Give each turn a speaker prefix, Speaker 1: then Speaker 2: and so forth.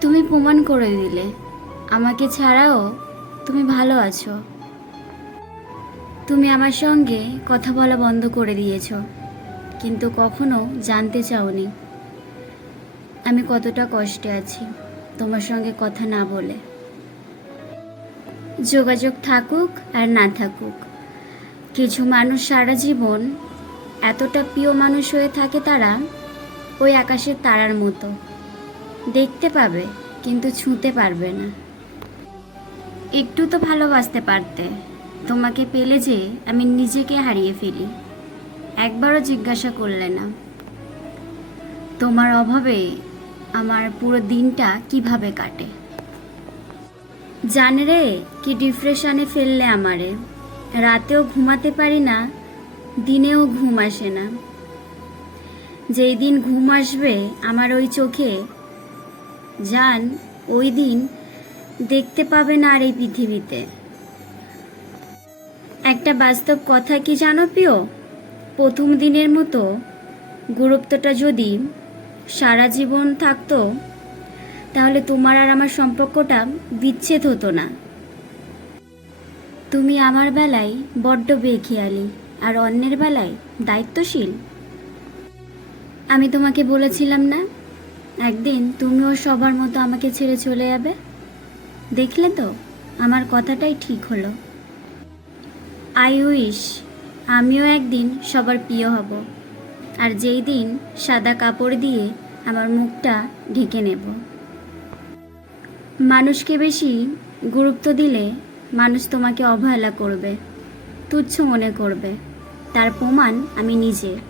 Speaker 1: তুমি প্রমাণ করে দিলে। আমাকে ছাড়াও তুমি ভালো আছো। তুমি আমার সঙ্গে কথা বলা বন্ধ করে দিয়েছ, কিন্তু কখনো জানতে চাওনি। আমি কতটা কষ্টে আছি তোমার সঙ্গে কথা না বলে। যোগাযোগ থাকুক আর না থাকুক, কিছু মানুষ সারা জীবন এতটা প্রিয় মানুষ হয়ে থাকে তারা ওই আকাশের তারার মতো। দেখতে পাবে, কিন্তু ছুঁতে পারবে না। একটু তো ভালোবাসতে পারতে। তোমাকে পেলে যে আমি নিজেকে হারিয়ে ফেলি। একবারও জিজ্ঞাসা করলে না। তোমার অভাবে আমার পুরো দিনটা কীভাবে কাটে? জানে রে কি ডিপ্রেশনে ফেললে আমারে। রাতেও ঘুমাতে পারি না, দিনেও ঘুম আসে না। যেই দিন ঘুম আসবে, আমার ওই চোখে জান ওই দিন দেখতে পাবে না আর এই পৃথিবীতে। একটা বাস্তব কথা কি জানো প্রিয়? প্রথম দিনের মতো গুরুত্বটা যদি সারা জীবন থাকতো, তাহলে তোমার আর আমার সম্পর্কটা বিচ্ছেদ হতো না। তুমি আমার বেলায় বড্ড বেখেয়ালি আর অন্যের বেলায় দায়িত্বশীল। আমি তোমাকে বলেছিলাম না একদিন তুমিও সবার মতো আমাকে ছেড়ে চলে যাবে? দেখলে তো, আমার কথাটাই ঠিক হলো। আই উইশ, আমিও একদিন সবার প্রিয় হব, আর যেই দিন সাদা কাপড় দিয়ে আমার মুখটা ঢেকে নেব। মানুষকে বেশি গুরুত্ব দিলে মানুষ তোমাকে অবহেলা করবে, তুচ্ছ মনে করবে, তার প্রমাণ আমি নিজে।